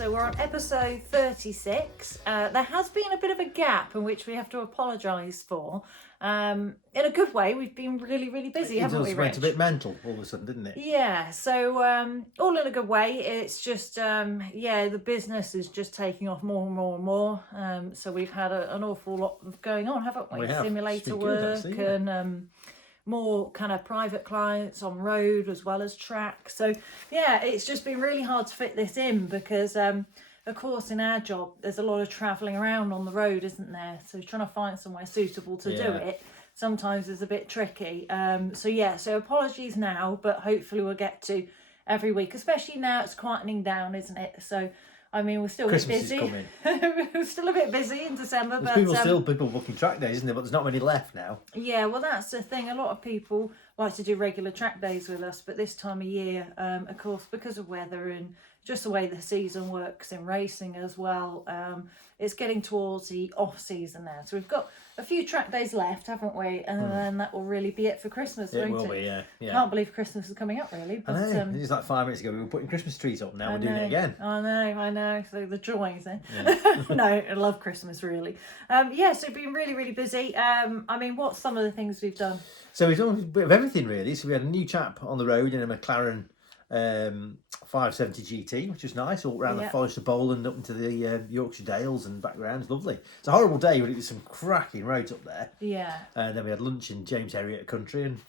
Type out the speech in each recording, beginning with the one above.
So we're on episode 36. There has been a bit of a gap in which we have to apologise for. In a good way, we've been really busy, haven't we, Rich? It went a bit mental all of a sudden, didn't it? Yeah, so all in a good way. It's just, the business is just taking off more and more. So we've had an awful lot of going on, haven't we? We have. Simulator Good, work actually, yeah. and more kind of private clients on road as well as track. So yeah, it's just been really hard to fit this in because of course in our job there's a lot of travelling around on the road, isn't there? So trying to find somewhere suitable to do it sometimes is a bit tricky. So apologies now, but hopefully we'll get to every week, especially now it's quietening down, isn't it? So I mean, we're still a bit busy. Christmas is coming. We're still a bit busy in December. There's people booking track days, isn't there? But there's not many left now. Yeah, well, that's the thing. A lot of people like to do regular track days with us, but this time of year, of course, because of weather and just the way the season works in racing as well, it's getting towards the off-season now. So we've got a few track days left, haven't we? And then that will really be it for Christmas, won't it? It will be, yeah. Can't believe Christmas is coming up, really. But, I know. It was like 5 minutes ago. We were putting Christmas trees up. Now we're doing it again. I know. So the joys, eh? Yeah. No, I love Christmas, really. So we've been really busy. I mean, what's some of the things we've done? So we've done a bit of everything, really. So we had a new chap on the road in a McLaren 570 GT, which was nice, all around the Forester Bowl and up into the Yorkshire Dales and backgrounds. Lovely. It's a horrible day, but it was some cracking roads up there. Yeah. And then we had lunch in James Herriot Country and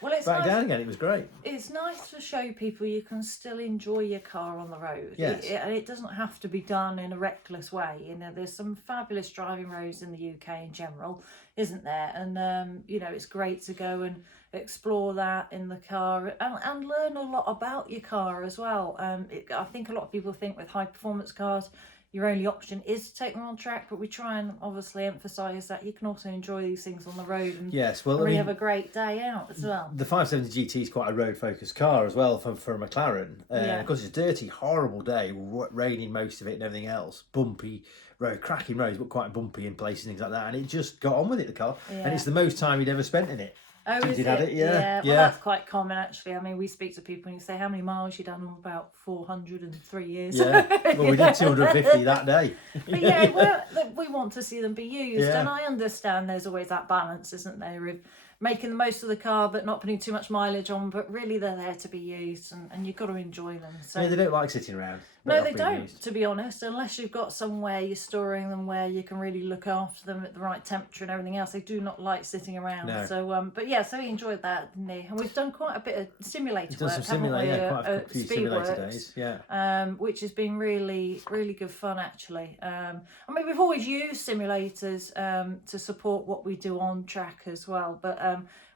well, it's back nice. down again. It was great. It's nice to show people you can still enjoy your car on the road. Yes. And it doesn't have to be done in a reckless way. You know, there's some fabulous driving roads in the UK in general, isn't there? And, it's great to go and explore that in the car and learn a lot about your car as well. I think a lot of people think with high performance cars your only option is to take them on track, but we try and obviously emphasise that you can also enjoy these things on the road and really have a great day out as well. The 570 GT is quite a road focused car as well for a McLaren. Of course it's a dirty, horrible day, raining most of it and everything else, bumpy road, cracking roads, but quite bumpy in places and things like that, and it just got on with it, the car, and it's the most time he'd ever spent in it. Oh, since is he'd had it? it, Well, that's quite common actually. I mean, we speak to people and you say, how many miles you done? About 403 years. Yeah, well, we did 250 that day. But we want to see them be used, Yeah. and I understand there's always that balance, isn't there, of making the most of the car but not putting too much mileage on, but really they're there to be used and you've got to enjoy them. So Yeah, they don't like sitting around. no, they don't, to be honest, unless you've got somewhere you're storing them where you can really look after them at the right temperature and everything else. They do not like sitting around. No. So, so he enjoyed that, didn't he? And we've done quite a bit of simulator work, Quite a few simulator Speedworks, days, which has been really good fun, actually. I mean, we've always used simulators to support what we do on track as well, but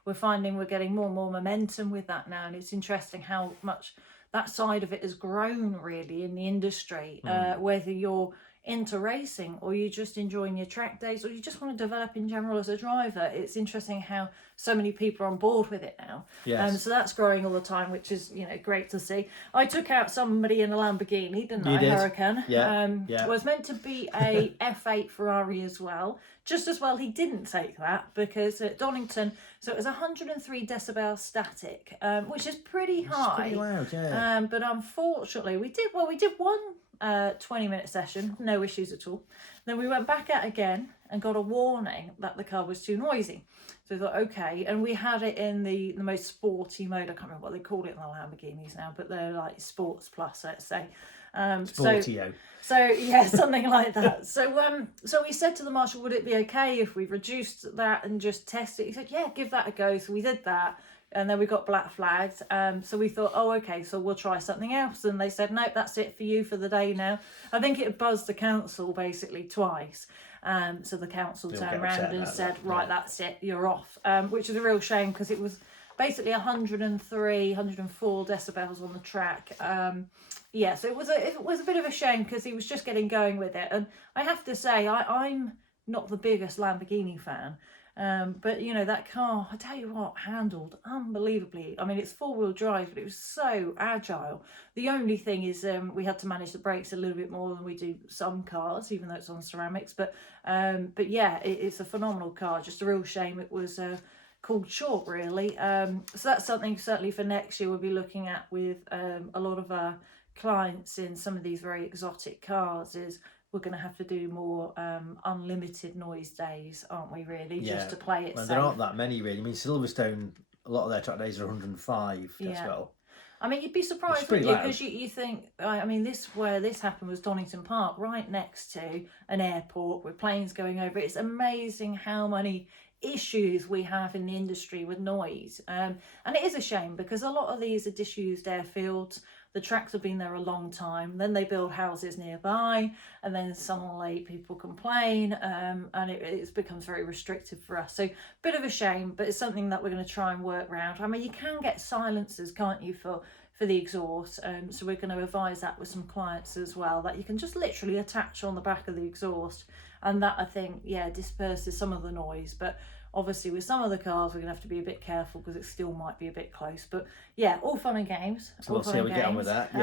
we're finding we're getting more and more momentum with that now, and it's interesting how much that side of it has grown really in the industry, whether you're into racing or you're just enjoying your track days or you just want to develop in general as a driver. It's interesting how so many people are on board with it now. Yes. So that's growing all the time, which is great to see. I took out somebody in a Lamborghini, didn't I? Did. Hurricane. Yeah. Was meant to be a F8 Ferrari as well. Just as well he didn't take that because at Donington, so it was 103 decibels static, which is pretty high. It's pretty loud, yeah. But unfortunately we did one 20-minute session, no issues at all. Then we went back out again and got a warning that the car was too noisy. So we thought, okay, and we had it in the most sporty mode. I can't remember what they call it in the Lamborghinis now, but they're like Sports Plus, let's say. Sportio. So yeah, something like that. So we said to the marshal, would it be okay if we reduced that and just test it? He said, yeah, give that a go. So we did that. And then we got black flags. So we thought, okay, so we'll try something else. And they said, nope, that's it for you for the day now. I think it buzzed the council basically twice. So the council turned around and said, right, that's it, you're off. Which is a real shame because it was basically 103, 104 decibels on the track. So it was a bit of a shame because he was just getting going with it. And I have to say, I'm not the biggest Lamborghini fan. But that car, I tell you what, handled unbelievably. I mean, it's four-wheel drive, but it was so agile. The only thing is we had to manage the brakes a little bit more than we do some cars, even though it's on ceramics. But it's a phenomenal car. Just a real shame it was called short, really. So that's something certainly for next year we'll be looking at with a lot of our clients in some of these very exotic cars is we're going to have to do more unlimited noise days, aren't we, really, just to play it safe. There aren't that many, really. I mean, Silverstone, a lot of their track days are 105 decibel. I mean, you'd be surprised, wouldn't you? Because you think, I mean, where this happened was Donington Park, right next to an airport with planes going over. It's amazing how many issues we have in the industry with noise. And it is a shame because a lot of these are disused airfields. The tracks have been there a long time. Then they build houses nearby, and then suddenly people complain, and it becomes very restrictive for us. So, bit of a shame, but it's something that we're going to try and work around. I mean, you can get silencers, can't you, for the exhaust? So we're going to advise that with some clients as well, that you can just literally attach on the back of the exhaust, and that, I think, disperses some of the noise. But obviously with some of the cars we're going to have to be a bit careful because it still might be a bit close. But all fun and games. So we'll see how we get on with that.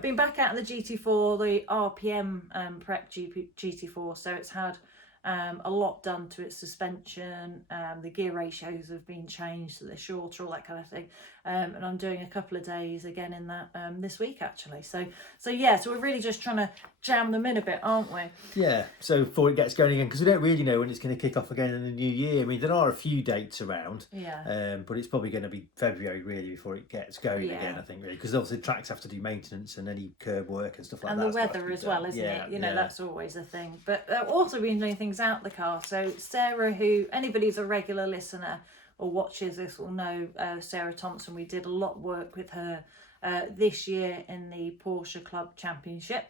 Been back out in the GT4, the RPM prep GT4, so it's had a lot done to its suspension. The gear ratios have been changed so they're shorter, all that kind of thing. And I'm doing a couple of days again in that this week, actually. So we're really just trying to jam them in a bit, aren't we? Yeah, so before it gets going again, because we don't really know when it's going to kick off again in the new year. I mean, there are a few dates around, but it's probably going to be February, really, before it gets going again, I think, really. Because obviously tracks have to do maintenance and any curb work and stuff like that. And the weather as well, isn't it? You know, that's always a thing. But also been doing things out the car. So Sarah, who, anybody who's a regular listener or watches this will know, Sarah Thompson, we did a lot of work with her this year in the Porsche Club Championship.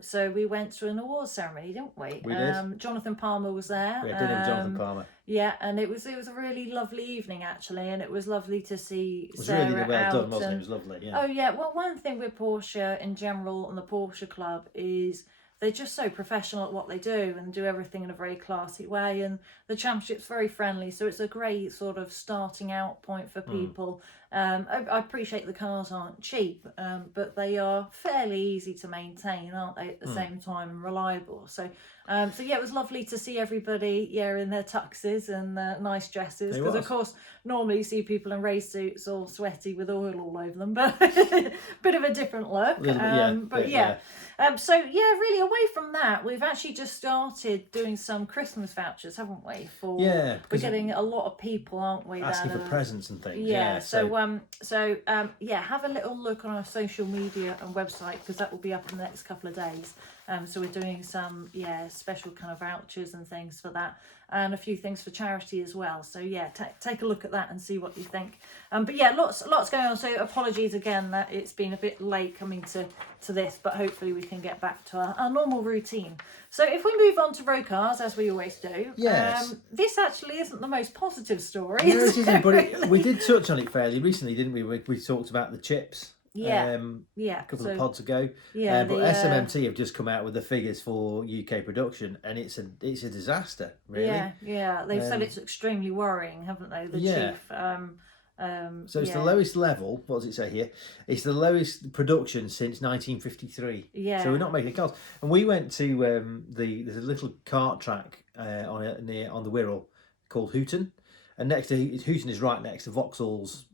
So we went to an awards ceremony, didn't we? We did. Jonathan Palmer was there. We had dinner with Jonathan Palmer. Yeah, and it was a really lovely evening, actually, and it was lovely to see Sarah Sarah. It was really well done, wasn't it? And, It was lovely, yeah. Oh yeah, well, one thing with Porsche in general and the Porsche Club is they're just so professional at what they do and do everything in a very classy way, and the championship's very friendly, so it's a great sort of starting out point for people. I appreciate the cars aren't cheap, but they are fairly easy to maintain, aren't they, at the same time, and reliable. So it was lovely to see everybody in their tuxes and nice dresses, because of course normally you see people in race suits all sweaty with oil all over them, but bit of a different look. Really away from that, we've actually just started doing some Christmas vouchers, haven't we? We're getting a lot of people, aren't we, asking for presents and things. Have a little look on our social media and website, because that will be up in the next couple of days. So we're doing some special kind of vouchers and things for that, and a few things for charity as well. So take a look at that and see what you think. Lots going on. So apologies again that it's been a bit late coming to this, but hopefully we can get back to our normal routine. So if we move on to road cars, as we always do, this actually isn't the most positive story. No, it isn't, but we did touch on it fairly recently, didn't we? We talked about the chips. A couple of pods ago. But SMMT have just come out with the figures for UK production, and it's a disaster, really. They've said it's extremely worrying, haven't they? The chief. So it's the lowest level. What does it say here? It's the lowest production since 1953. So we're not making cars. And we went to there's a little kart track on the Wirral called Hooton, and next to Hooton is right next to Vauxhall's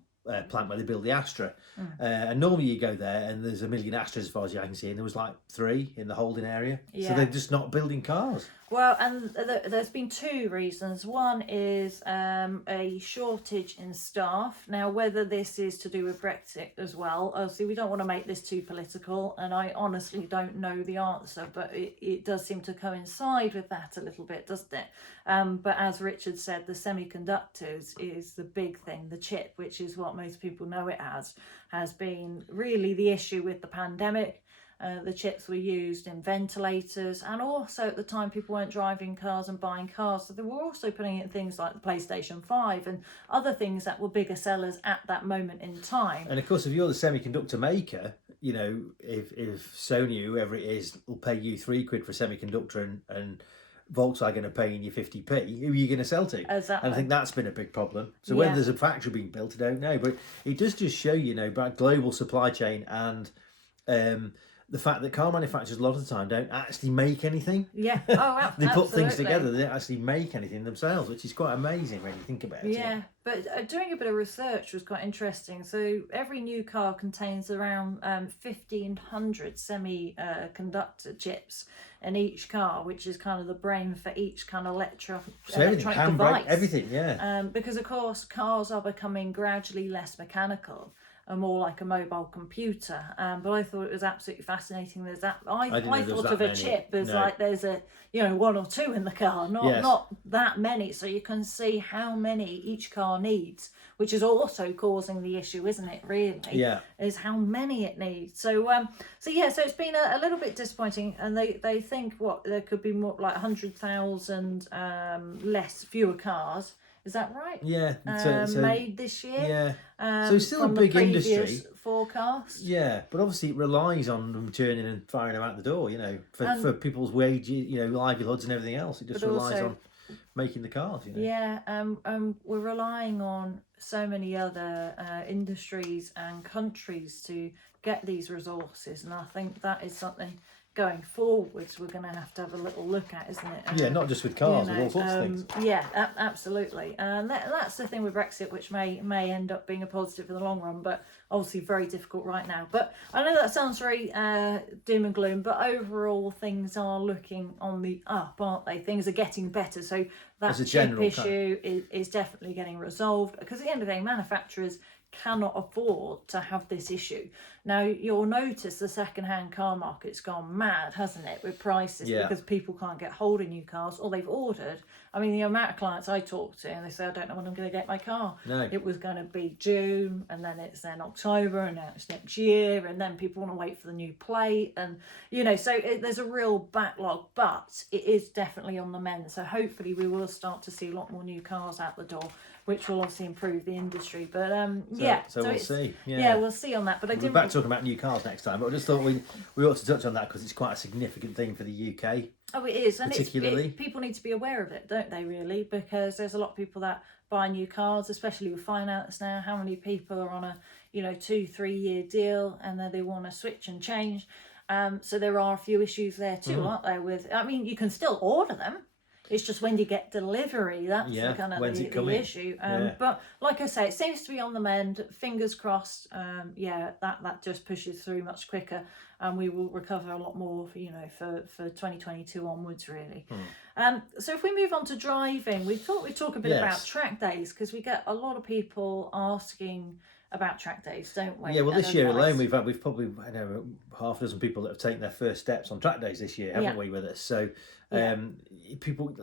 plant where they build the Astra. And normally you go there and there's a million Astras as far as I can see, and there was like 3 in the holding area. So they're just not building cars. Well, and there's been 2 reasons. One is a shortage in staff. Now, whether this is to do with Brexit as well, obviously we don't want to make this too political, and I honestly don't know the answer, but it does seem to coincide with that a little bit, doesn't it? But as Richard said, the semiconductors is the big thing. The chip, which is what most people know it as, has been really the issue with the pandemic. The chips were used in ventilators, and also at the time people weren't driving cars and buying cars, so they were also putting it in things like the PlayStation 5 and other things that were bigger sellers at that moment in time. And of course, if you're the semiconductor maker, you know, if Sony, whoever it is, will pay you £3 for a semiconductor and Volkswagen are paying you 50p, who are you going to sell to? Exactly. And I think that's been a big problem. So whether there's a factory being built, I don't know, but it does just show, you know, about global supply chain and the fact that car manufacturers a lot of the time don't actually make anything. Yeah. Oh, They put things absolutely. together, they don't actually make anything themselves, which is quite amazing when you think about it. Yeah, but doing a bit of research was quite interesting. So every new car contains around 1,500 semiconductor chips in each car, which is kind of the brain for each kind of So electronic everything, device. handbrake, everything, yeah. Because of course cars are becoming gradually less mechanical and more like a mobile computer. But I thought it was absolutely fascinating. There's that I didn't know there was thought that of a many. chip as No. like there's a one or two in the car, not that many. So you can see how many each car needs, which is also causing the issue, isn't it? Really, Yeah. is how many it needs. So so it's been a little bit disappointing, and they think there could be more like 100,000 fewer cars. Is that right? Yeah. Made this year. Yeah. So it's still a from the big previous industry. forecast. Yeah, but obviously it relies on them turning and firing them out the door, for people's wages, livelihoods and everything else. It just relies also, on making the cars, Yeah, we're relying on so many other industries and countries to get these resources, and I think that is something going forwards we're going to have a little look at, isn't it? Yeah, not just with cars, with all sorts of things. Yeah, absolutely. And that's the thing with Brexit, which may end up being a positive in the long run, but obviously very difficult right now. But I know that sounds very doom and gloom, but overall things are looking on the up, aren't they? Things are getting better. So that chip issue is definitely getting resolved, because at the end of the day, manufacturers cannot afford to have this issue. Now, you'll notice the second-hand car market's gone mad, hasn't it, with prices, because people can't get hold of new cars, or they've ordered. I mean, the amount of clients I talk to, and they say, I don't know when I'm going to get my car. No. It was going to be June, and then it's then October, and now it's next year, and then people want to wait for the new plate, and, so there's a real backlog, but it is definitely on the mend. So hopefully we will start to see a lot more new cars out the door, which will obviously improve the industry. But so we'll see. Yeah, we'll see on that. But we'll be back talking about new cars next time. But I just thought we ought to touch on that, because it's quite a significant thing for the UK. Oh, it is, and particularly. People need to be aware of it, don't they? Really, because there's a lot of people that buy new cars, especially with finance now. How many people are on a 2-3 year deal, and then they want to switch and change? So there are a few issues there too, aren't there? You can still order them. It's just when you get delivery, that's the kind of the issue. But like I say, it seems to be on the mend. Fingers crossed. That just pushes through much quicker, and we will recover a lot more for 2022 onwards, really. So if we move on to driving, we thought we'd talk a bit about track days, because we get a lot of people asking about track days, don't we? Yeah, well, this year alone we've probably half a dozen people that have taken their first steps on track days this year, haven't we, with us? So people,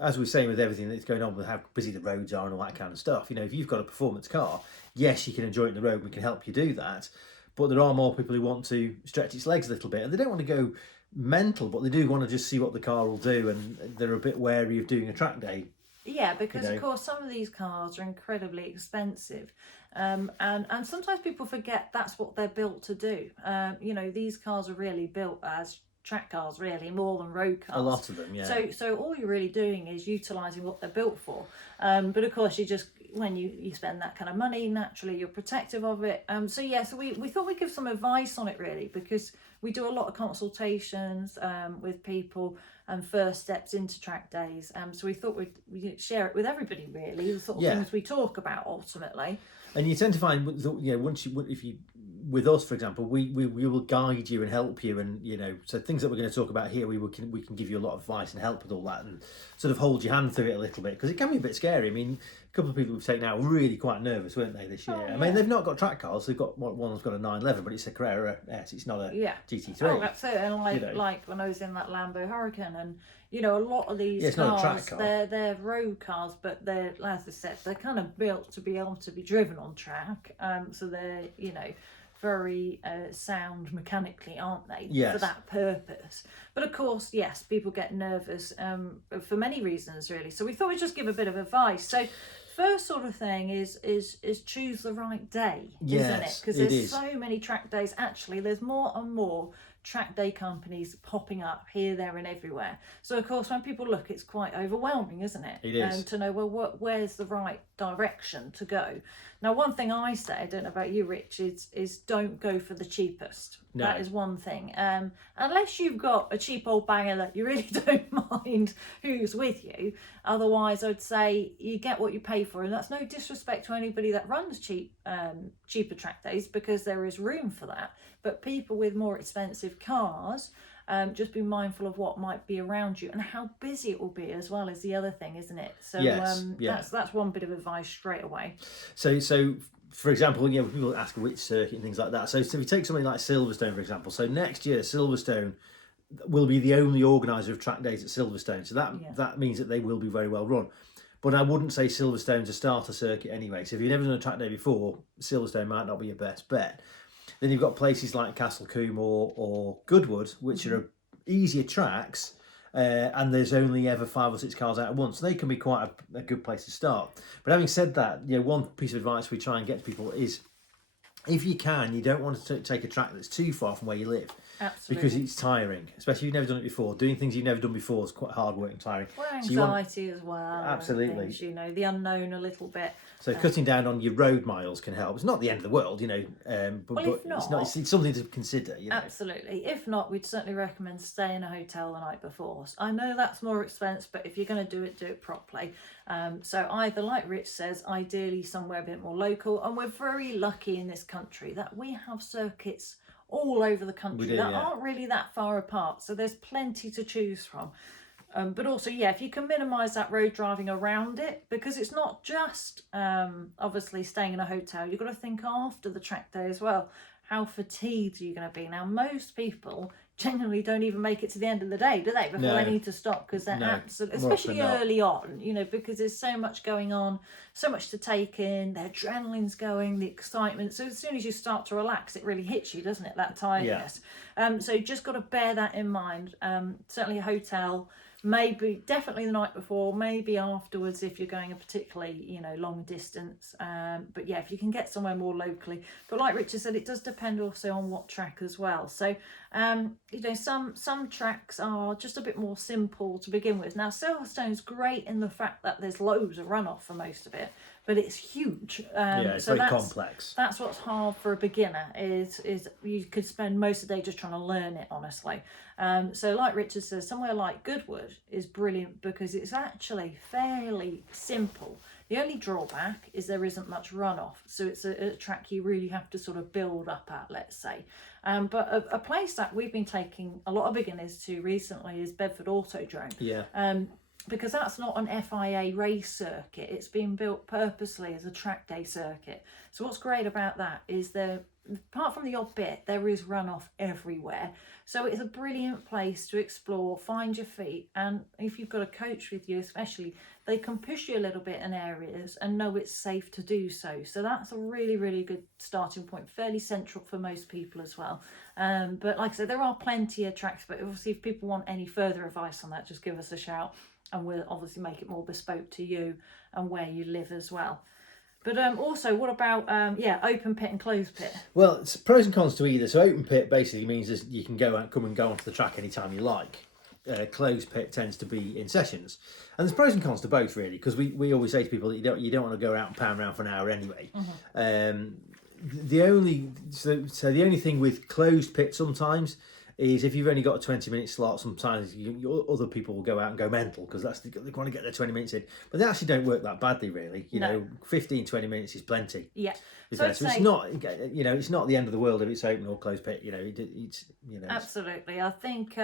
as we're saying with everything that's going on with how busy the roads are and all that kind of stuff, if you've got a performance car, yes, you can enjoy it on the road, we can help you do that, but there are more people who want to stretch its legs a little bit, and they don't want to go mental, but they do want to just see what the car will do, and they're a bit wary of doing a track day. Yeah, because of course some of these cars are incredibly expensive, and sometimes people forget that's what they're built to do. These cars are really built as track cars, really, more than road cars. A lot of them, yeah. So all you're really doing is utilising what they're built for. But of course, when you spend that kind of money, naturally you're protective of it. So we thought we'd give some advice on it, really, because we do a lot of consultations with people and first steps into track days. So we thought we'd share it with everybody, really, the sort of things we talk about ultimately. And you tend to find, if you with us, for example, we will guide you and help you, and so things that we're going to talk about here, we can give you a lot of advice and help with all that, and sort of hold your hand through it a little bit, because it can be a bit scary. I mean, a couple of people we've taken out were really quite nervous, weren't they, this year? I mean, they've not got track cars. They've got one's got a 911, but it's a Carrera S. It's not a GT3. Oh, that's it. And like when I was in that Lambo Hurricane, and a lot of these cars, not a track car. They're road cars, but they're, as I said, they're kind of built to be able to be driven on track. So they're very sound mechanically, aren't they? Yes. For that purpose. But of course, yes, people get nervous for many reasons, really. So we thought we'd just give a bit of advice. So first sort of thing is choose the right day, isn't it? Because there's so many track days. Actually, there's more and more track day companies popping up here, there and everywhere. So of course when people look, it's quite overwhelming, isn't it? It is. To know, well, where's the right direction to go. Now, one thing I say, I don't know about you, Rich, is don't go for the cheapest. No. That is one thing. Unless you've got a cheap old banger that you really don't mind who's with you. Otherwise, I'd say you get what you pay for. And that's no disrespect to anybody that runs cheaper track days, because there is room for that. But people with more expensive cars, just be mindful of what might be around you and how busy it will be as well, is the other thing, isn't it? So that's one bit of advice straight away. So for example, people ask which circuit and things like that. So if we take something like Silverstone, for example. So next year, Silverstone will be the only organiser of track days at Silverstone. So that means that they will be very well run. But I wouldn't say Silverstone's a starter circuit anyway. So if you've never done a track day before, Silverstone might not be your best bet. Then you've got places like Castle Combe or Goodwood, which are easier tracks, and there's only ever 5 or 6 cars out at once. So they can be quite a good place to start. But having said that, one piece of advice we try and get to people is, if you can, you don't want to take a track that's too far from where you live. Absolutely. Because it's tiring, especially if you've never done it before. Doing things you've never done before is quite hard work and tiring. Well, anxiety as well. Absolutely. Things, the unknown a little bit. So cutting down on your road miles can help. It's not the end of the world, but if not, it's something to consider. Absolutely. If not, we'd certainly recommend staying in a hotel the night before. I know that's more expensive, but if you're going to do it properly. So either, like Rich says, ideally somewhere a bit more local. And we're very lucky in this country that we have circuits all over the country aren't really that far apart. So there's plenty to choose from. But also, if you can minimise that road driving around it, because it's not just obviously staying in a hotel. You've got to think after the track day as well. How fatigued are you going to be? Now, most people generally don't even make it to the end of the day, do they? Before they need to stop, because they're absolutely, especially early on, because there's so much going on, so much to take in, the adrenaline's going, the excitement. So as soon as you start to relax, it really hits you, doesn't it? That tiredness. So you just got to bear that in mind. Certainly a hotel. Definitely the night before, maybe afterwards if you're going a particularly, long distance. But if you can get somewhere more locally. But like Richard said, it does depend also on what track as well. So, some tracks are just a bit more simple to begin with. Now, Silverstone's great in the fact that there's loads of runoff for most of it, but it's huge. It's very complex. That's what's hard for a beginner, is you could spend most of the day just trying to learn it, honestly. So like Richard says, somewhere like Goodwood is brilliant because it's actually fairly simple. The only drawback is there isn't much runoff, so it's a track you really have to sort of build up at, let's say. But a place that we've been taking a lot of beginners to recently is Bedford Autodrome. Because that's not an FIA race circuit. It's been built purposely as a track day circuit. So what's great about that is apart from the odd bit, there is runoff everywhere. So it's a brilliant place to explore, find your feet. And if you've got a coach with you, especially, they can push you a little bit in areas and know it's safe to do so. So that's a really, really good starting point, fairly central for most people as well. But like I said, there are plenty of tracks, but obviously if people want any further advice on that, just give us a shout. And we'll obviously make it more bespoke to you and where you live as well. But also, what about open pit and closed pit? Well, it's pros and cons to either. So open pit basically means that you can come and go onto the track anytime you like. Closed pit tends to be in sessions, and there's pros and cons to both really. Because we always say to people that you don't want to go out and pound around for an hour anyway. The only thing with closed pit sometimes is if you've only got a 20-minute slot, sometimes other people will go out and go mental because they want to get their 20 minutes in. But they actually don't work that badly, really. 15, 20 minutes is plenty. Yeah. So it's not, it's not the end of the world if it's open or closed pit. It's Absolutely. I think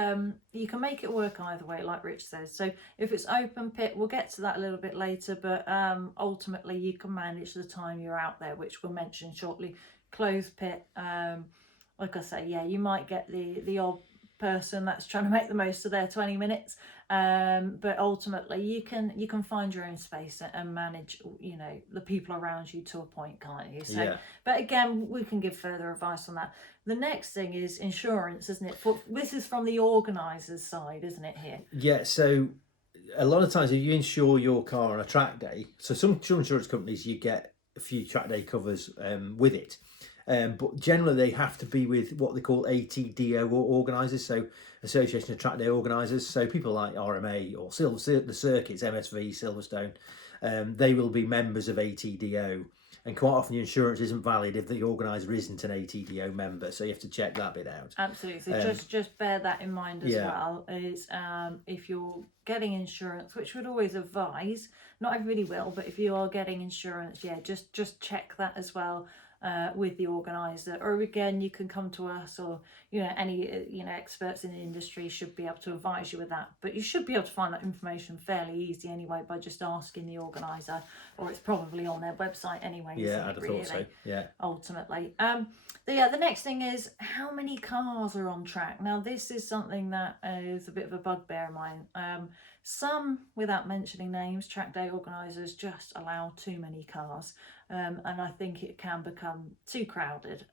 you can make it work either way, like Rich says. So if it's open pit, we'll get to that a little bit later. But ultimately, you can manage the time you're out there, which we'll mention shortly. Closed pit. Like I say, you might get the odd person that's trying to make the most of their 20 minutes, but ultimately you can find your own space and manage the people around you to a point, can't you? So but again, we can give further advice on that. The next thing is insurance, isn't it? This is from the organisers' side, isn't it, here? So a lot of times if you insure your car on a track day, so some insurance companies, you get a few track day covers with it. But generally they have to be with what they call ATDO organisers, so Association of Track Day Organisers. So people like RMA or the circuits, MSV, Silverstone, they will be members of ATDO. And quite often your insurance isn't valid if the organiser isn't an ATDO member, so you have to check that bit out. Absolutely. So just bear that in mind as well. Is if you're getting insurance, which we'd always advise, not everybody will, but if you are getting insurance, just check that as well. With the organizer, or again you can come to us, or any experts in the industry should be able to advise you with that, but you should be able to find that information fairly easy anyway by just asking the organizer, or it's probably on their website anyway. I'd have thought so. Ultimately, the next thing is how many cars are on track. Now this is something that is a bit of a bugbear of mine. Some, without mentioning names, track day organisers just allow too many cars, and I think it can become too crowded.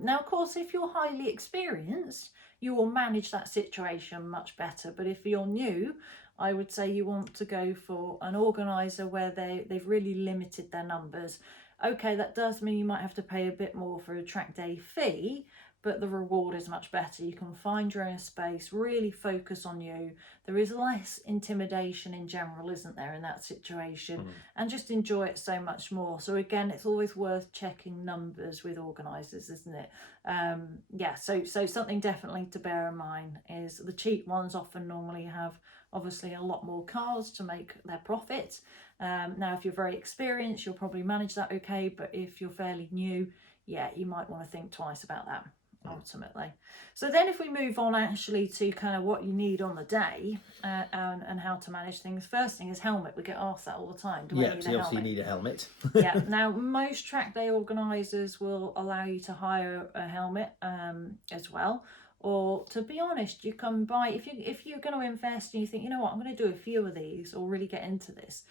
Now, of course, if you're highly experienced, you will manage that situation much better. But if you're new, I would say you want to go for an organiser where they've really limited their numbers. Okay, that does mean you might have to pay a bit more for a track day fee, but the reward is much better. You can find your own space, really focus on you. There is less intimidation in general, isn't there, in that situation, and just enjoy it so much more. So again, it's always worth checking numbers with organisers, isn't it? So something definitely to bear in mind is the cheap ones often normally have obviously a lot more cars to make their profit. Now, if you're very experienced, you'll probably manage that okay, but if you're fairly new, you might want to think twice about that. Ultimately. So then if we move on actually to kind of what you need on the day, and how to manage things, first thing is helmet. We get asked that all the time. Do I need a helmet? You need a helmet. Now most track day organisers will allow you to hire a helmet as well. Or to be honest, you can buy, if you're going to invest and you think, you know what, I'm going to do a few of these or really get into this,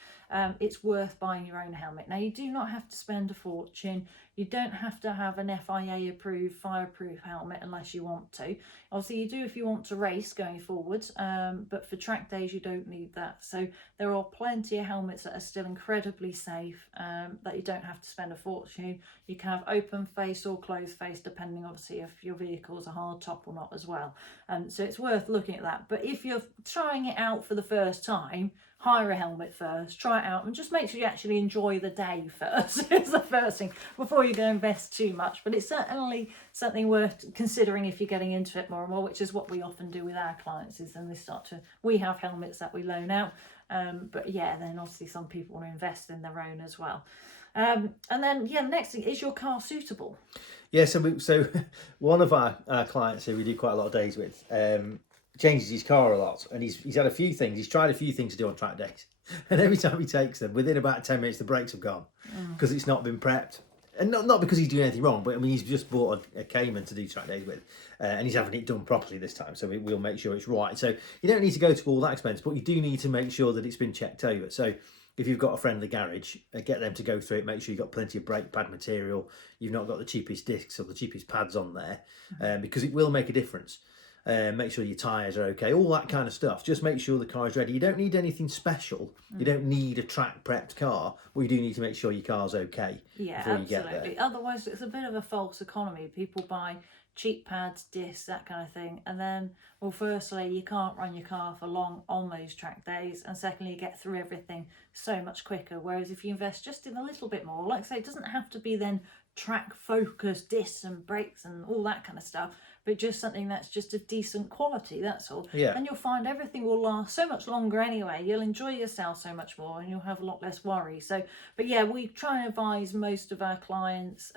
it's worth buying your own helmet. Now, you do not have to spend a fortune. You don't have to have an FIA approved fireproof helmet unless you want to. Obviously, you do if you want to race going forwards, but for track days, you don't need that. So there are plenty of helmets that are still incredibly safe, that you don't have to spend a fortune. You can have open face or closed face, depending obviously if your vehicle's a hard top or not as well. So it's worth looking at that. But if you're trying it out for the first time, hire a helmet first, try it out, and just make sure you actually enjoy the day first. It's the first thing before you go invest too much. But it's certainly something worth considering if you're getting into it more and more, which is what we often do with our clients. Is then we have helmets that we loan out, but then obviously some people want to invest in their own as well. And then the next thing is your car suitable. So one of our clients who we do quite a lot of days with changes his car a lot, and he's had a few things. He's tried a few things to do on track days, and every time he takes them, within about 10 minutes, the brakes have gone because it's not been prepped. And not because he's doing anything wrong, but I mean he's just bought a Cayman to do track days with, and he's having it done properly this time. So we'll make sure it's right. So you don't need to go to all that expense, but you do need to make sure that it's been checked over. So if you've got a friendly garage, get them to go through it. Make sure you've got plenty of brake pad material. You've not got the cheapest discs or the cheapest pads on there, because it will make a difference. Make sure your tyres are okay, all that kind of stuff. Just make sure the car is ready. You don't need anything special. You don't need a track prepped car. Well, you do need to make sure your car's okay before you get there. Otherwise, it's a bit of a false economy. People buy cheap pads, discs, that kind of thing, and then, well, firstly, you can't run your car for long on those track days, and secondly, you get through everything so much quicker. Whereas if you invest just in a little bit more, like I say, it doesn't have to be then track focused discs and brakes and all that kind of stuff, but just something that's just of decent quality, that's all. Then you'll find everything will last so much longer anyway. You'll enjoy yourself so much more, and you'll have a lot less worry. So, but we try and advise most of our clients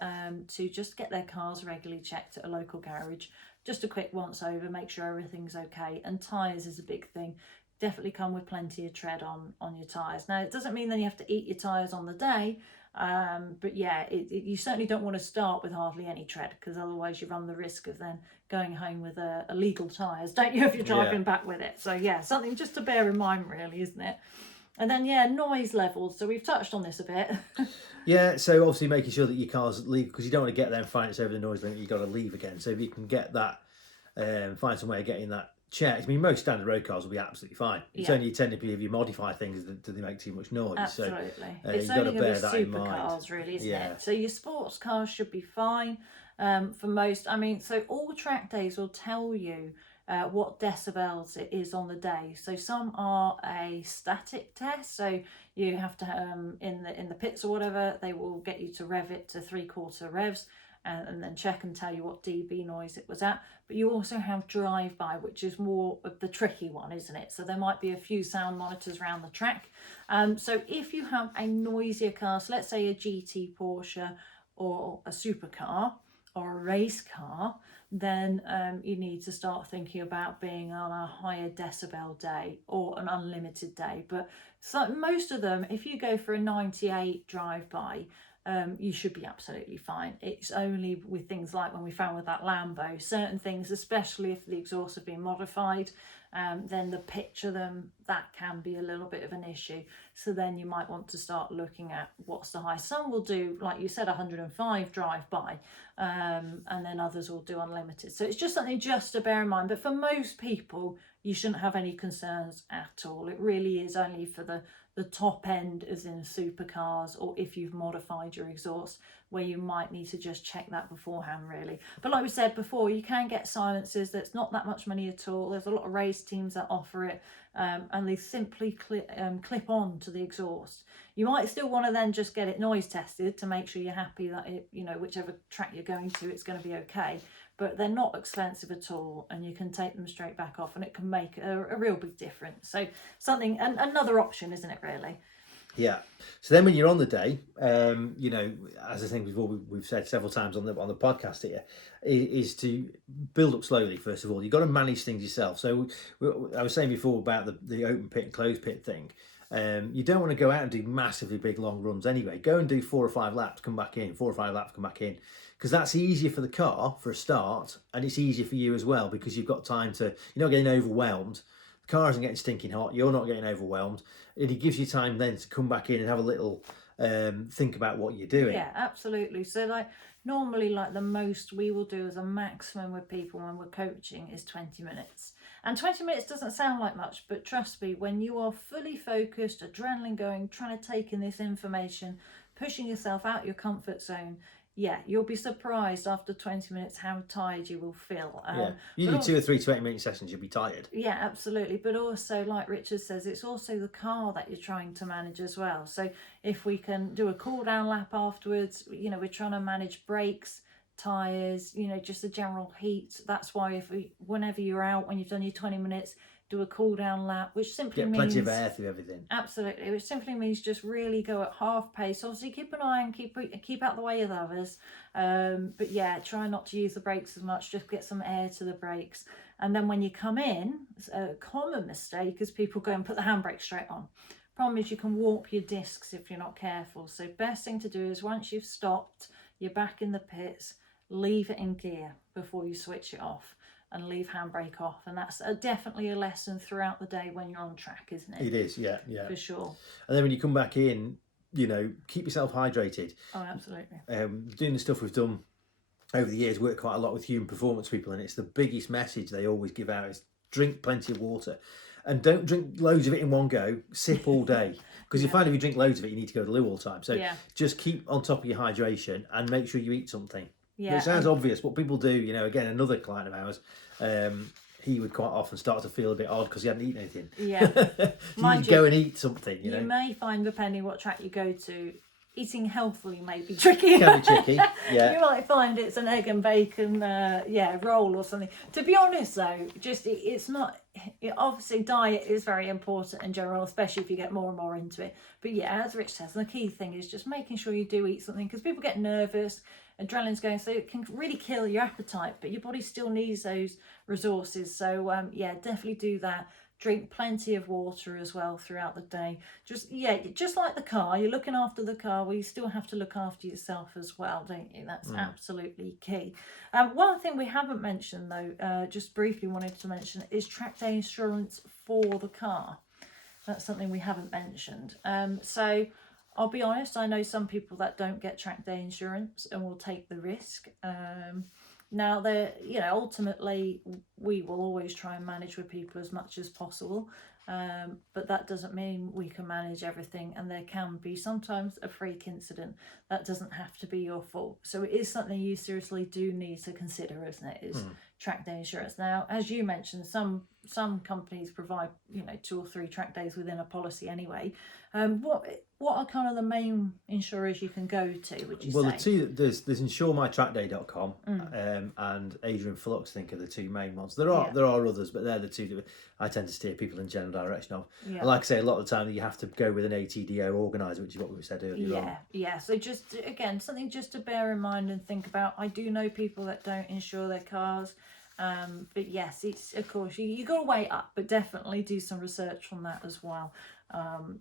to just get their cars regularly checked at a local garage. Just a quick once over, make sure everything's okay. And tyres is a big thing. Definitely come with plenty of tread on your tyres. Now, it doesn't mean that you have to eat your tyres on the day, but you certainly don't want to start with hardly any tread, because otherwise you run the risk of then going home with illegal tyres, don't you, if you're driving back with it. So something just to bear in mind, really, isn't it? And then noise levels, so we've touched on this a bit. So obviously making sure that your car's legal, because you don't want to get there and find it's over the noise limit, you've got to leave again. So if you can get that, find some way of getting that checked. I mean, most standard road cars will be absolutely fine. It's only technically if you modify things that they make too much noise. Absolutely. So it's you've got to only bear that in mind. Supercars, really, isn't it? So your sports cars should be fine for most. I mean, so all track days will tell you what decibels it is on the day. So some are a static test, so you have to in the pits or whatever, they will get you to rev it to 3/4 revs and then check and tell you what dB noise it was at. But you also have drive-by, which is more of the tricky one, isn't it? So there might be a few sound monitors around the track. So if you have a noisier car, so let's say a GT Porsche or a supercar or a race car, then you need to start thinking about being on a higher decibel day or an unlimited day. But so most of them, if you go for a 98 drive-by, you should be absolutely fine. It's only with things like when we found with that Lambo, certain things, especially if the exhausts have been modified, then the pitch of them, that can be a little bit of an issue. So then you might want to start looking at what's the high. Some will do, like you said, 105 drive-by, and then others will do unlimited. So it's just something just to bear in mind. But for most people, you shouldn't have any concerns at all. It really is only for the top end, as in supercars, or if you've modified your exhaust, where you might need to just check that beforehand, really. But like we said before, you can get silencers that's not that much money at all. There's a lot of race teams that offer it, and they simply clip on to the exhaust. You might still want to then just get it noise tested to make sure you're happy that it, whichever track you're going to, it's going to be okay. But they're not expensive at all, and you can take them straight back off, and it can make a real big difference. So another option, isn't it, really? Yeah. So then when you're on the day, as I think we've said several times on the podcast here, is to build up slowly. First of all, you've got to manage things yourself. So I was saying before about the open pit and closed pit thing. You don't want to go out and do massively big long runs anyway. Go and do 4 or 5 laps, come back in, 4 or 5 laps, come back in. Because that's easier for the car for a start, and it's easier for you as well, because you've got time to, you're not getting overwhelmed. The car isn't getting stinking hot, you're not getting overwhelmed. And it gives you time then to come back in and have a little think about what you're doing. Yeah, absolutely. So normally the most we will do as a maximum with people when we're coaching is 20 minutes. And 20 minutes doesn't sound like much, but trust me, when you are fully focused, adrenaline going, trying to take in this information, pushing yourself out your comfort zone, yeah, you'll be surprised after 20 minutes how tired you will feel. You do 2 or 3 20-minute sessions, you'll be tired. Yeah, absolutely. But also, like Richard says, it's also the car that you're trying to manage as well. So if we can do a cool down lap afterwards, we're trying to manage brakes, tyres, just the general heat. That's why whenever you're out, when you've done your 20 minutes, do a cool down lap, which simply means plenty of air through everything. Absolutely, which simply means just really go at half pace. Obviously, keep an eye and keep out the way of the others. But yeah, try not to use the brakes as much. Just get some air to the brakes, and then when you come in, a common mistake is people go and put the handbrake straight on. Problem is, you can warp your discs if you're not careful. So best thing to do is once you've stopped, you're back in the pits, leave it in gear before you switch it off. And leave handbrake off, and that's definitely a lesson throughout the day when you're on track, isn't it? It is, yeah, for sure. And then when you come back in, keep yourself hydrated. Oh, absolutely. Doing the stuff we've done over the years, worked quite a lot with human performance people, and it's the biggest message they always give out is drink plenty of water, and don't drink loads of it in one go. Sip all day, because you find if you drink loads of it, you need to go to the loo all the time. So just keep on top of your hydration and make sure you eat something. Yeah, it sounds obvious. What people do, again, another client of ours, he would quite often start to feel a bit odd because he hadn't eaten anything. Yeah. You go and eat something, You may find, depending what track you go to, eating healthily may be tricky. It can be tricky, yeah. You might find it's an egg and bacon, roll or something. To be honest, though, it's not... Obviously, diet is very important in general, especially if you get more and more into it. But yeah, as Rich says, the key thing is just making sure you do eat something, because people get nervous, adrenaline's going, so it can really kill your appetite, but your body still needs those resources. So definitely do that. Drink plenty of water as well throughout the day. Just like the car, you're looking after the car, well, you still have to look after yourself as well, don't you? That's absolutely key. One thing we haven't mentioned, though, just briefly wanted to mention, is track day insurance for the car. That's something we haven't mentioned. So I'll be honest, I know some people that don't get track day insurance and will take the risk. Now, ultimately, we will always try and manage with people as much as possible. But that doesn't mean we can manage everything, and there can be sometimes a freak incident. That doesn't have to be your fault. So it is something you seriously do need to consider, isn't it? Is track day insurance. Now, as you mentioned, some companies provide 2 or 3 track days within a policy anyway. What are kind of the main insurers you can go to, would you say? Well, there's insuremytrackday.com and Adrian Flux, I think, are the 2 main ones. There are others, but they're the 2 that I tend to steer people in general direction of. Yeah. And like I say, a lot of the time you have to go with an ATDO organiser, which is what we said earlier on. Yeah. So just, again, something just to bear in mind and think about. I do know people that don't insure their cars. But yes, it's, of course, you got to weigh up, but definitely do some research on that as well,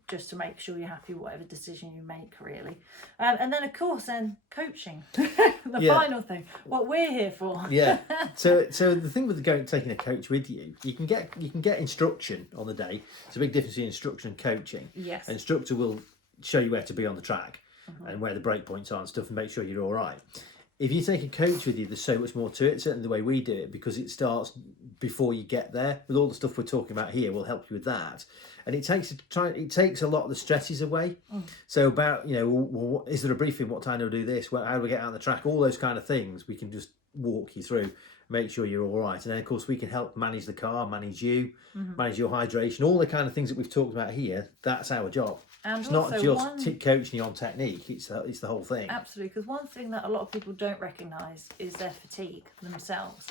just to make sure you're happy with whatever decision you make, really. And then, of course, coaching, the final thing, what we're here for. Yeah. So the thing with taking a coach with you, you can get instruction on the day. It's a big difference between instruction and coaching. Yes. An instructor will show you where to be on the track and where the break points are and stuff, and make sure you're all right. If you take a coach with you, there's so much more to it, certainly the way we do it, because it starts before you get there. With all the stuff we're talking about here, we'll help you with that. And it takes a lot of the stresses away. So about, is there a briefing? What time do we do this? How do we get out on the track? All those kind of things, we can just walk you through, make sure you're all right. And then, of course, we can help manage the car, manage you, manage your hydration, all the kind of things that we've talked about here. That's our job. And it's not just coaching you on technique, it's the whole thing. Absolutely, because one thing that a lot of people don't recognise is their fatigue themselves.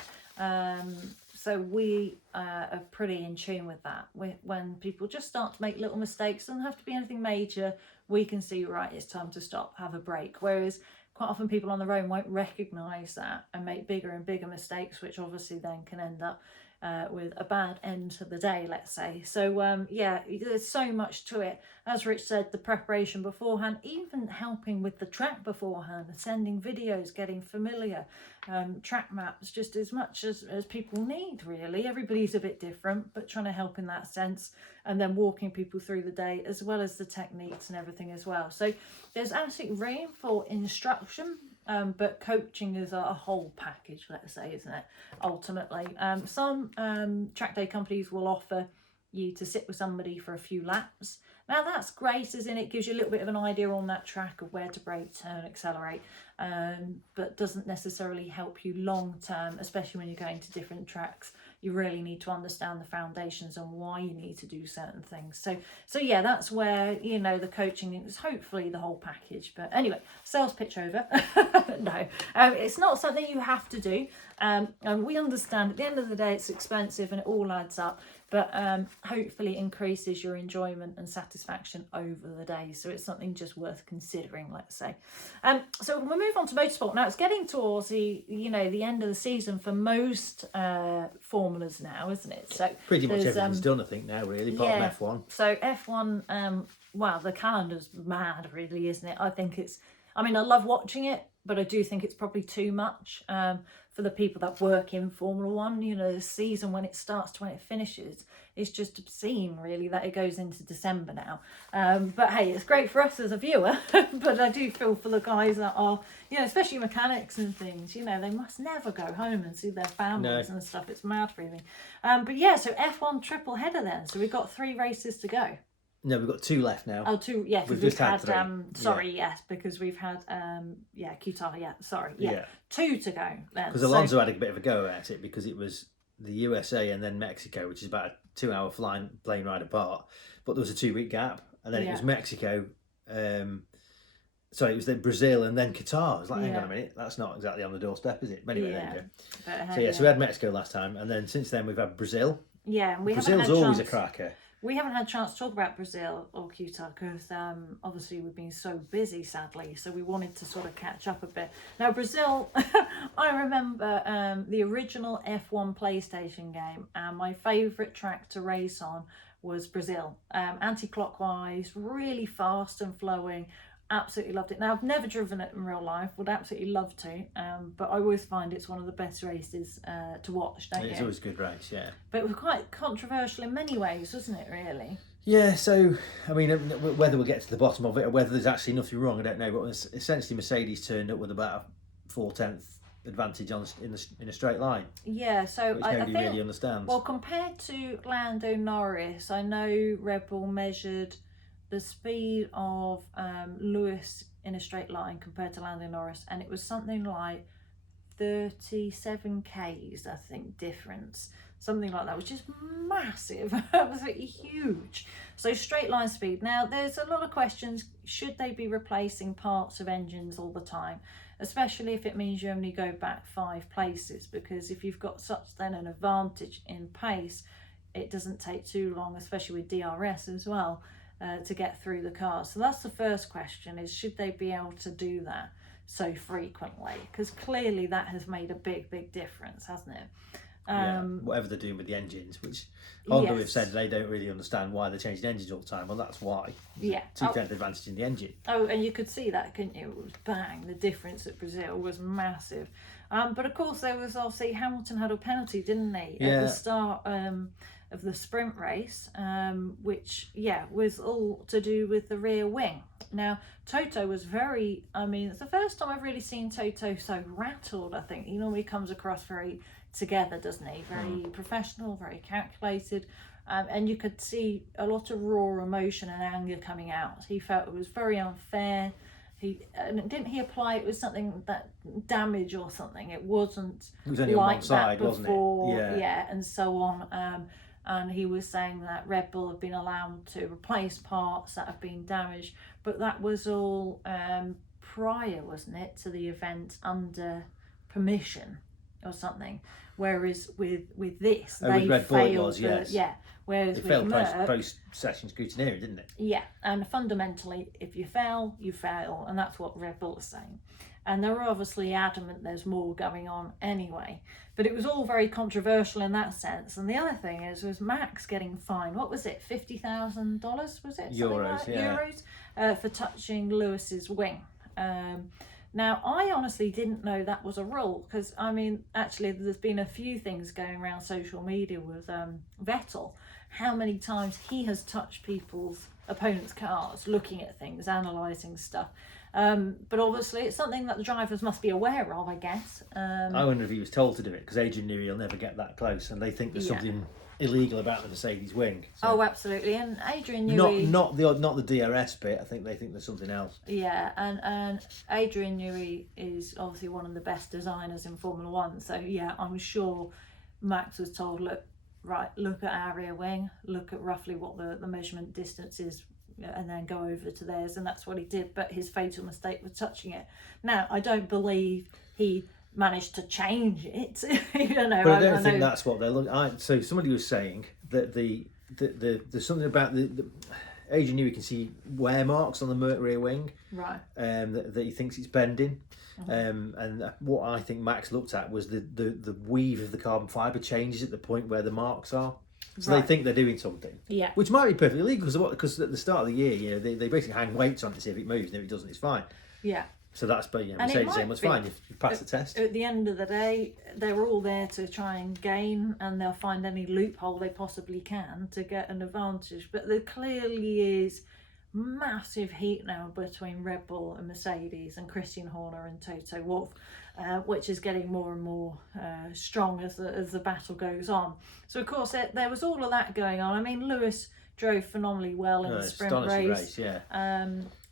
So we are pretty in tune with that. When people just start to make little mistakes, doesn't have to be anything major, we can see, right, it's time to stop, have a break. Whereas quite often people on their own won't recognise that and make bigger and bigger mistakes, which obviously then can end up with a bad end to the day, let's say. So there's so much to it. As Rich said, the preparation beforehand, even helping with the track beforehand, sending videos, getting familiar, track maps, just as much as people need, really. Everybody's a bit different, but trying to help in that sense, and then walking people through the day, as well as the techniques and everything as well. So there's absolutely room for instruction, but coaching is a whole package, let's say, isn't it, ultimately? Some track day companies will offer you to sit with somebody for a few laps. Now that's great, as in it gives you a little bit of an idea on that track of where to brake, turn, accelerate, but doesn't necessarily help you long term, especially when you're going to different tracks. You really need to understand the foundations and why you need to do certain things. So yeah, that's where, the coaching is hopefully the whole package. But anyway, sales pitch over. No, it's not something you have to do. And we understand at the end of the day it's expensive and it all adds up, but hopefully increases your enjoyment and satisfaction over the day. So it's something just worth considering, let's say. So we'll move on to motorsport. Now it's getting towards the end of the season for most formulas now, isn't it? So pretty much everything's done, I think, now, really, apart from F1. So F1, the calendar's mad, really, isn't it? I love watching it, but I do think it's probably too much for the people that work in Formula One. The season, when it starts to when it finishes, it's just obscene, really, that it goes into December now. But hey, it's great for us as a viewer, but I do feel for the guys that are, especially mechanics and things, they must never go home and see their families and stuff. It's mad, really. But yeah, so F1 triple header then. So we've got 3 races to go. No, we've got 2 left now. Oh, 2, yeah, because we've had, because we've had, Qatar, 2 to go then. Because Alonso had a bit of a go at it, because it was the USA and then Mexico, which is about a 2-hour plane ride apart, but there was a 2-week gap, and then it was Mexico, it was then Brazil and then Qatar. I was like, hang on a minute, that's not exactly on the doorstep, is it? But anyway, there you go. So we had Mexico last time, and then since then we've had Brazil. Yeah, and Brazil's always a cracker. We haven't had a chance to talk about Brazil or Qatar because obviously we've been so busy, sadly, so we wanted to sort of catch up a bit. Now Brazil, I remember the original F1 PlayStation game, and my favourite track to race on was Brazil. Anti-clockwise, really fast and flowing. Absolutely loved it. Now I've never driven it in real life, would absolutely love to, but I always find it's one of the best races to watch, don't you? It's always a good race, yeah. But it was quite controversial in many ways, wasn't it, really? Yeah, so, whether we'll get to the bottom of it or whether there's actually nothing wrong, I don't know, but essentially Mercedes turned up with about a 4/10 advantage in a straight line. Yeah, so which I nobody think, really understands. well, compared to Lando Norris, I know Red Bull measured the speed of Lewis in a straight line compared to Lando Norris, and it was something like 37 k's, I think, difference. Something like that, which is massive, absolutely huge. So straight line speed. Now, there's a lot of questions. Should they be replacing parts of engines all the time? Especially if it means you only go back 5 places, because if you've got such then an advantage in pace, it doesn't take too long, especially with DRS as well, to get through the cars. So that's the first question, is should they be able to do that so frequently? Because clearly that has made a big difference, hasn't it? Whatever they're doing with the engines, which Honda yes. have said they don't really understand why they're changing engines all the time. Well, that's why. Yeah. 2/10 advantage in the engine. Oh, and you could see that, couldn't you? It was bang. The difference at Brazil was massive. But of course, there was obviously Hamilton had a penalty, didn't he, at the start of the sprint race, which was all to do with the rear wing. Now, Toto was very. I mean, it's the first time I've really seen Toto so rattled. I think he normally comes across very together, doesn't he? Very professional, very calculated, and you could see a lot of raw emotion and anger coming out. He felt it was very unfair. Didn't he apply it was something that damage or something? It wasn't. It was only like on one side, that before, wasn't it? Yeah, and so on. And he was saying that Red Bull have been allowed to replace parts that have been damaged, but that was all prior, wasn't it, to the event, under permission or something. Whereas with this, they with Red Bull failed. it was, yes. Whereas It with failed Merc, post-session scrutineering, didn't it? yeah, and fundamentally, if you fail, you fail, and that's what Red Bull is saying. And they're obviously adamant there's more going on anyway. But it was all very controversial in that sense. And the other thing was Max getting fined. What was it? $50,000, was it? Euros, yeah. Euros for touching Lewis's wing. Now, I honestly didn't know that was a rule, because, I mean, actually, there's been a few things going around social media with Vettel, how many times he has touched people's opponents' cars, looking at things, analysing stuff. But obviously, it's something that the drivers must be aware of, I guess. I wonder if he was told to do it, because Adrian Newey will never get that close, and they think there's something illegal about the Mercedes wing. So. Oh, absolutely. And Adrian Newey... Not the DRS bit. I think they think there's something else. Yeah, and Adrian Newey is obviously one of the best designers in Formula One. So, yeah, I'm sure Max was told, look at our rear wing, look at roughly what the measurement distance is, and then go over to theirs. And that's what he did. But his fatal mistake was touching it. Now, I don't believe he managed to change it. But I don't think that's what they're looking. So somebody was saying that there's something about the Adrian Newey can see wear marks on the Merc rear wing, right? That he thinks it's bending, and what I think Max looked at was the weave of the carbon fibre changes at the point where the marks are. So they think they're doing something, which might be perfectly legal, because at the start of the year, they basically hang weights on it to see if it moves, and if it doesn't, it's fine. Yeah. So that's, but Mercedes saying, it's fine, if you pass the test. At the end of the day, they're all there to try and gain, and they'll find any loophole they possibly can to get an advantage. But there clearly is massive heat now between Red Bull and Mercedes, and Christian Horner and Toto Wolff, which is getting more and more strong as the battle goes on. So, of course, there was all of that going on. I mean, Lewis drove phenomenally well in the sprint race.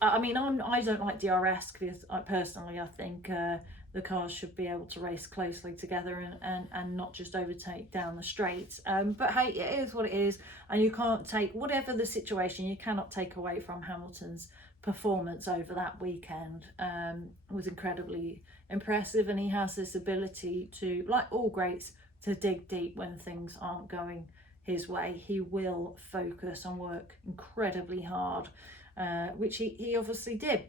I mean, I don't like DRS, because I think the cars should be able to race closely together and not just overtake down the straights. But hey, it is what it is, and you can't take, whatever the situation, you cannot take away from Hamilton's performance over that weekend. It was incredibly impressive, and he has this ability to, like all greats, to dig deep when things aren't going his way. He will focus and work incredibly hard, which he obviously did.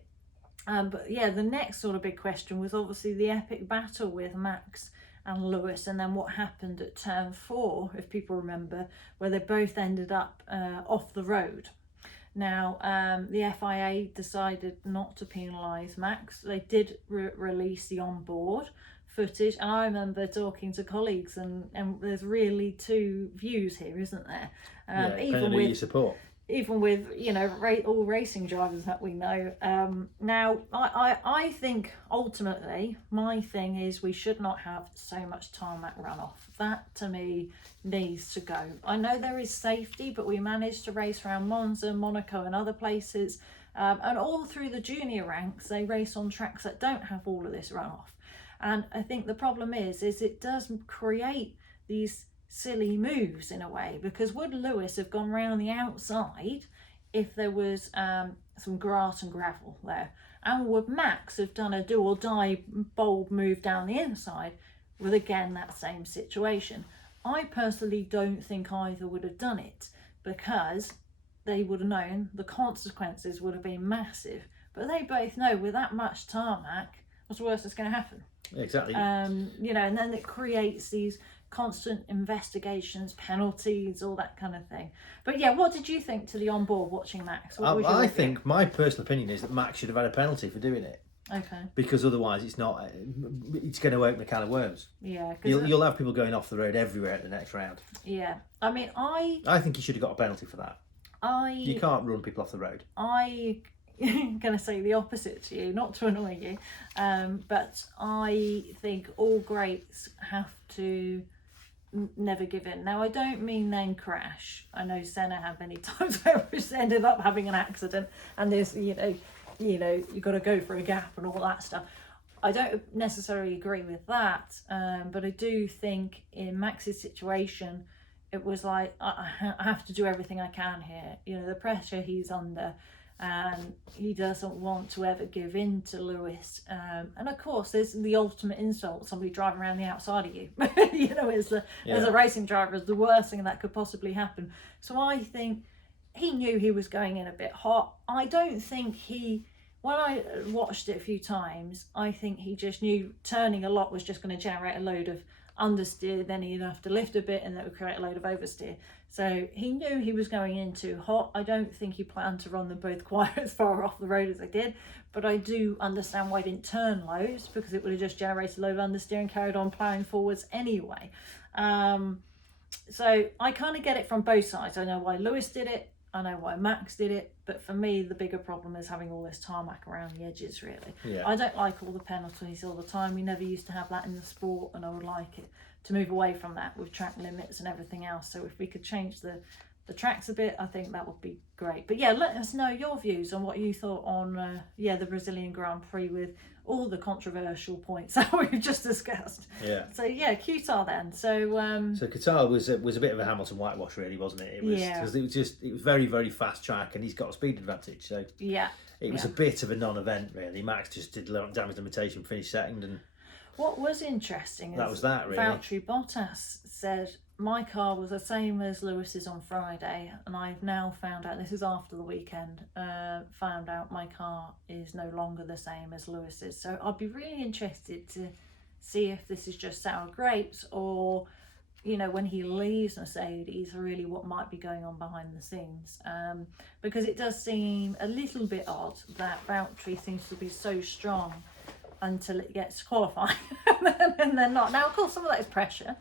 But yeah, the next sort of big question was obviously the epic battle with Max and Lewis, and then what happened at turn 4, if people remember, where they both ended up off the road. Now, the FIA decided not to penalise Max. They did release the onboard footage, and I remember talking to colleagues, and there's really two views here, isn't there? Even with you support. even with, you know, all racing drivers that we know. Now, I think ultimately my thing is we should not have so much tarmac runoff. That to me needs to go. I know there is safety, but we managed to race around Monza, Monaco and other places, and all through the junior ranks they race on tracks that don't have all of this runoff. And I think the problem is it does create these silly moves in a way, because would Lewis have gone round the outside if there was some grass and gravel there? And would Max have done a do or die bold move down the inside with again that same situation? I personally don't think either would have done it, because they would have known the consequences would have been massive. But they both know with that much tarmac, what's the worst that's going to happen? Exactly. You know, and then it creates these constant investigations, penalties, all that kind of thing. But yeah, what did you think to the onboard watching Max? I think my personal opinion is that Max should have had a penalty for doing it. Okay. Because otherwise it's going to open a can of worms. Yeah. You'll have people going off the road everywhere at the next round. Yeah. I mean, I think he should have got a penalty for that. You can't run people off the road. I'm going to say the opposite to you, not to annoy you, but I think all greats have to never give in. Now, I don't mean then crash. I know Senna had many times where he's ended up having an accident, and there's you know you've got to go for a gap and all that stuff. I don't necessarily agree with that, but I do think in Max's situation it was like I have to do everything I can here. You know, the pressure he's under, and he doesn't want to ever give in to Lewis. And of course, there's the ultimate insult: somebody driving around the outside of you. You know, as a racing driver, is the worst thing that could possibly happen. So I think he knew he was going in a bit hot. I don't think when I watched it a few times, I think he just knew turning a lot was just going to generate a load of understeer, then he'd have to lift a bit and that would create a load of oversteer. So he knew he was going in too hot. I don't think he planned to run them both quite as far off the road as they did, but I do understand why he didn't turn loads, because it would have just generated a load of understeer and carried on ploughing forwards anyway. So I kind of get it from both sides. I know why Lewis did it, I know why Max did it, but for me the bigger problem is having all this tarmac around the edges, really. Yeah. I don't like all the penalties all the time. We never used to have that in the sport, and I would like it to move away from that with track limits and everything else. So if we could change the tracks a bit, I think that would be great. But yeah, let us know your views on what you thought on the Brazilian Grand Prix with all the controversial points that we've just discussed. Yeah. So yeah, Qatar then. So Qatar was a bit of a Hamilton whitewash, really, wasn't it? It was, because it was very, very fast track, and he's got a speed advantage. So yeah, it was a bit of a non-event, really. Max just did damage limitation, finished second, and what was interesting that is was that, really. Voucher Bottas said, my car was the same as Lewis's on Friday, and I've now found out, this is after the weekend, found out my car is no longer the same as Lewis's. So I'd be really interested to see if this is just sour grapes, or, you know, when he leaves Mercedes, really what might be going on behind the scenes. Because it does seem a little bit odd that Voucher seems to be so strong until it gets qualifying and then not. Now, of course, some of that is pressure,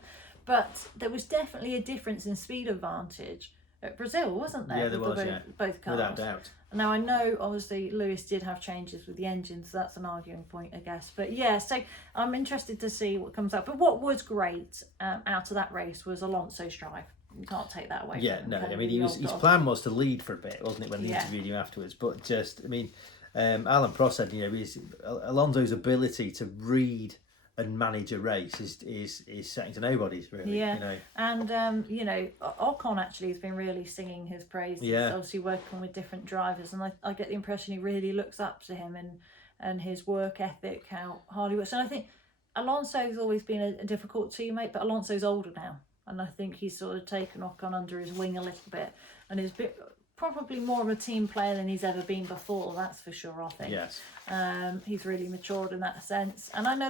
but there was definitely a difference in speed advantage at Brazil, wasn't there? Yeah, there was, both cars. Without doubt. Now, I know, obviously, Lewis did have changes with the engine, so that's an arguing point, I guess. But yeah, so I'm interested to see what comes up. But what was great out of that race was Alonso's drive. You can't take that away. Yeah, from no, him. I mean, his plan was to lead for a bit, wasn't it, when they interviewed him afterwards? But just, I mean, Alan Prost said, you know, Alonso's ability to read and manage a race is second to nobody's, really. Yeah, you know. And you know, Ocon actually has been really singing his praises. Yeah. Obviously working with different drivers, and I get the impression he really looks up to him and his work ethic, how hard he works. And I think Alonso's always been a difficult teammate, but Alonso's older now, and I think he's sort of taken Ocon under his wing a little bit, and is probably more of a team player than he's ever been before, that's for sure, I think. Yes. He's really matured in that sense. And I know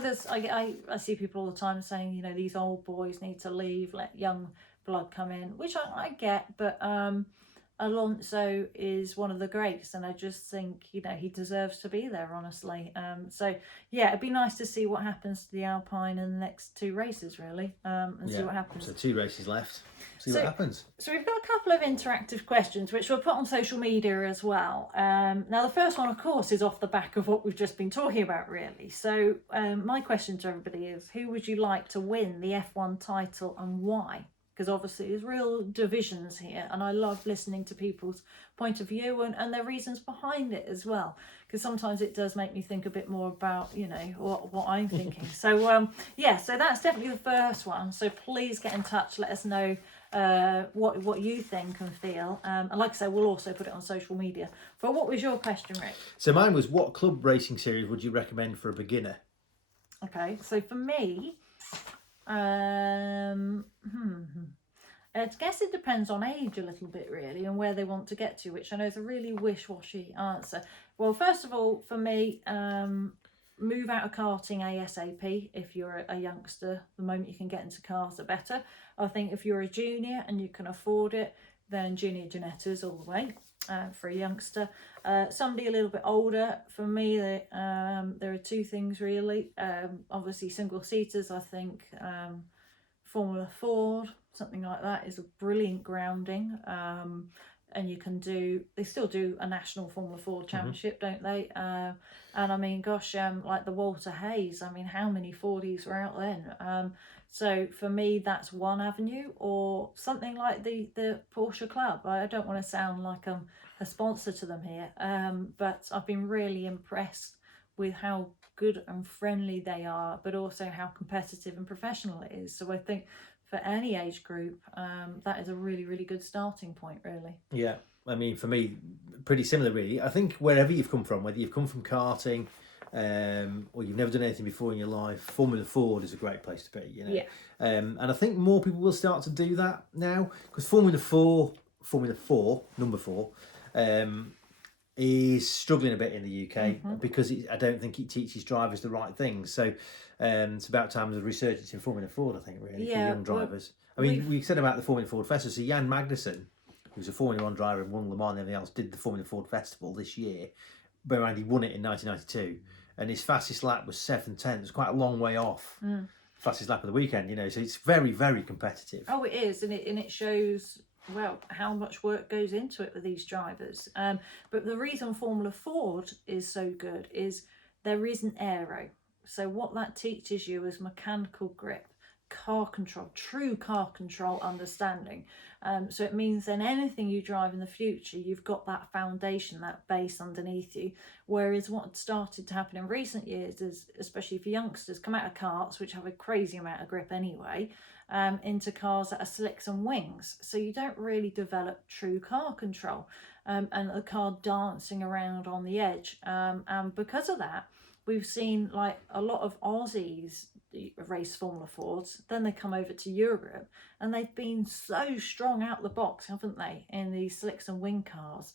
I see people all the time saying, you know, these old boys need to leave, let young blood come in, which I get, but Alonso is one of the greats, and I just think, you know, he deserves to be there, honestly. So yeah, it'd be nice to see what happens to the Alpine in the next 2 races, really, and see what happens. So 2 races left. See what happens. So we've got a couple of interactive questions which we'll put on social media as well. Now the first one, of course, is off the back of what we've just been talking about, really. So my question to everybody is, who would you like to win the F1 title and why? Because obviously there's real divisions here, and I love listening to people's point of view and their reasons behind it as well, because sometimes it does make me think a bit more about, you know, what I'm thinking. So yeah, so that's definitely the first one. So please get in touch, let us know what you think and feel, and like I say, we'll also put it on social media. But what was your question, Rick? So mine was, what club racing series would you recommend for a beginner? Okay, so for me, I guess it depends on age a little bit, really, and where they want to get to, which I know is a really wish-washy answer. Well, first of all, for me, move out of karting ASAP if you're a youngster. The moment you can get into cars, the better. I think if you're a junior and you can afford it, then junior Ginettas all the way. For a youngster, somebody a little bit older, for me, there are 2 things really. Obviously single seaters, I think Formula Ford, something like that, is a brilliant grounding, and you can they still do a national Formula Ford championship, don't they? And I mean, gosh, like the Walter Hayes, I mean, how many Fordies were out then? So for me, that's one avenue, or something like the Porsche Club. I don't want to sound like I'm a sponsor to them here, but I've been really impressed with how good and friendly they are, but also how competitive and professional it is. So I think for any age group, that is a really, really good starting point, really. Yeah, I mean, for me, pretty similar, really. I think wherever you've come from, whether you've come from karting, or you've never done anything before in your life, Formula Ford is a great place to be, you know. Yeah. And I think more people will start to do that now, because Formula 4, number 4, is struggling a bit in the UK because I don't think it teaches drivers the right things. So it's about time there's a resurgence in Formula Ford, I think, really, for young drivers. Well, I mean, we said about the Formula Ford Festival, so Jan Magnussen, who's a Formula 1 driver and won Le Mans and everything else, did the Formula Ford Festival this year. Bear in mind, he won it in 1992, and his fastest lap was 7:10. It's quite a long way off fastest lap of the weekend, you know. So it's very, very competitive. Oh, it is, and it shows, well, how much work goes into it with these drivers. But the reason Formula Ford is so good is there isn't aero. So what that teaches you is mechanical grip, car control, true car control understanding. So it means then anything you drive in the future, you've got that foundation, that base underneath you. Whereas what started to happen in recent years is, especially for youngsters, come out of karts, which have a crazy amount of grip anyway, into cars that are slicks and wings. So you don't really develop true car control, and the car dancing around on the edge. And because of that, we've seen like a lot of Aussies race Formula Fords, then they come over to Europe, and they've been so strong out the box, haven't they, in these slicks and wing cars,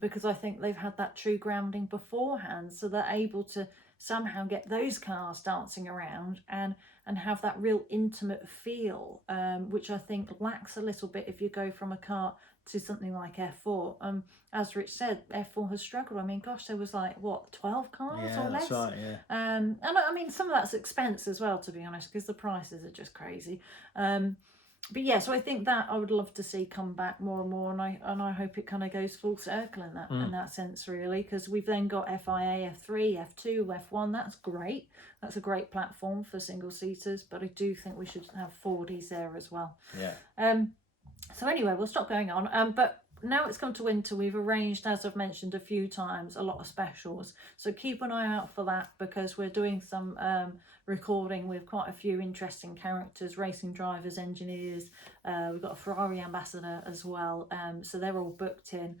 because I think they've had that true grounding beforehand, so they're able to somehow get those cars dancing around and have that real intimate feel, which I think lacks a little bit if you go from a kart to something like F4. As Rich said, F4 has struggled. I mean, gosh, there was like, what, 12 cars or less? That's right, yeah. And I mean, some of that's expense as well, to be honest, because the prices are just crazy. But yeah, so I think that I would love to see come back more and more, and I hope it kind of goes full circle in that sense, really, because we've then got FIA, F3, F2, F1. That's great. That's a great platform for single seaters, but I do think we should have 40s there as well. Yeah. So anyway, we'll stop going on. But now it's come to winter, we've arranged, as I've mentioned a few times, a lot of specials. So keep an eye out for that, because we're doing some recording with quite a few interesting characters, racing drivers, engineers. We've got a Ferrari ambassador as well. So they're all booked in.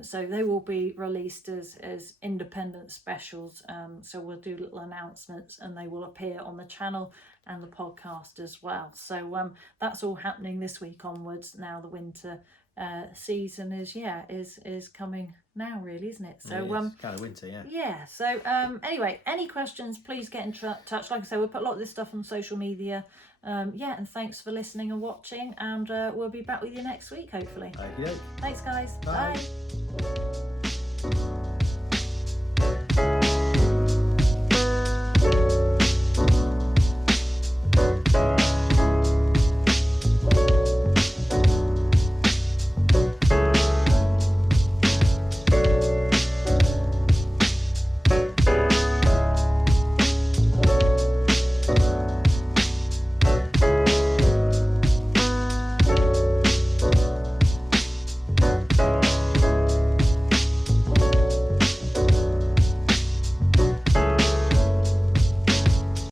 So they will be released as independent specials. So we'll do little announcements, and they will appear on the channel and the podcast as well. So that's all happening this week onwards. Now the winter season is coming now, really, isn't it? So kind of winter, yeah. Yeah. So anyway, any questions, please get in touch. Like I say, we'll put a lot of this stuff on social media, and thanks for listening and watching, and we'll be back with you next week, hopefully. Okay. Thanks, guys. Bye. Bye.